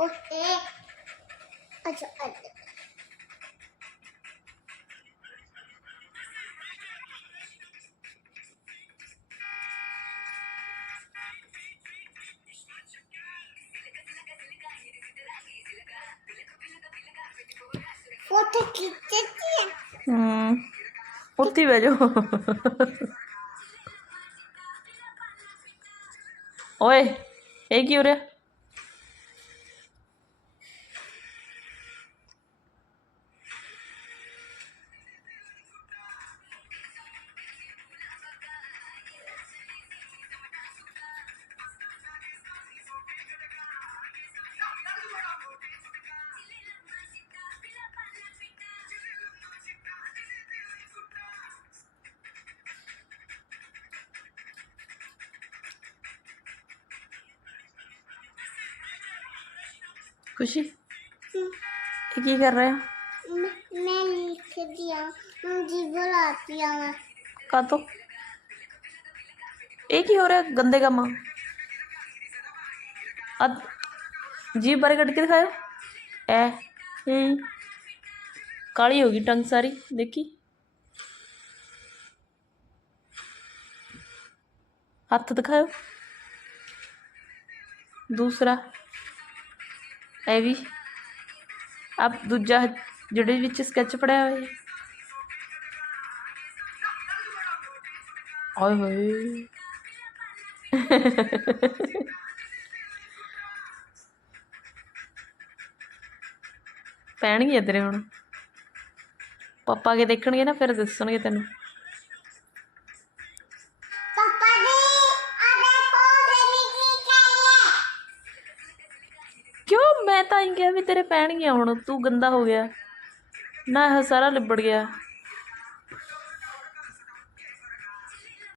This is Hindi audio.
ओके अच्छा अच्छा फ़ोटो खींचती है हम्म उठती बेजो ओए ये क्यों रे? खुशी? हम्म। ये कर रहे हो? मैं लिख दिया मुझे बुलाती हूँ। का तो? एक ही हो रहा है गंदे का माँ। अब जी बारे कट के दिखाओ। ए हम्म। काली होगी टंग सारी देखी? हाथ दिखाओ। दूसरा। ਇਹ ਵੀ ਆਪ ਦੂਜਾ ਜਿਹੜੇ ਵਿੱਚ ਸਕੈਚ ਪੜਿਆ ਹੋਇਆ ਹੈ ਓਏ ਹੋਏ ਪੈਣਗੇ ਤੇਰੇ ਹੁਣ ਪਾਪਾ ਕੇ ਦੇਖਣਗੇ ਨਾ ਫਿਰ ਦੱਸਣਗੇ ਤੈਨੂੰ ਮੈਂ ਤਾਂ ਹੀ ਕਿਹਾ ਵੀ ਤੇਰੇ ਪੈਣਗੀਆਂ ਹੁਣ, ਤੂੰ ਗੰਦਾ ਹੋ ਗਿਆ। ਨਾ ਇਹ ਸਾਰਾ ਲਿਬੜ ਗਿਆ।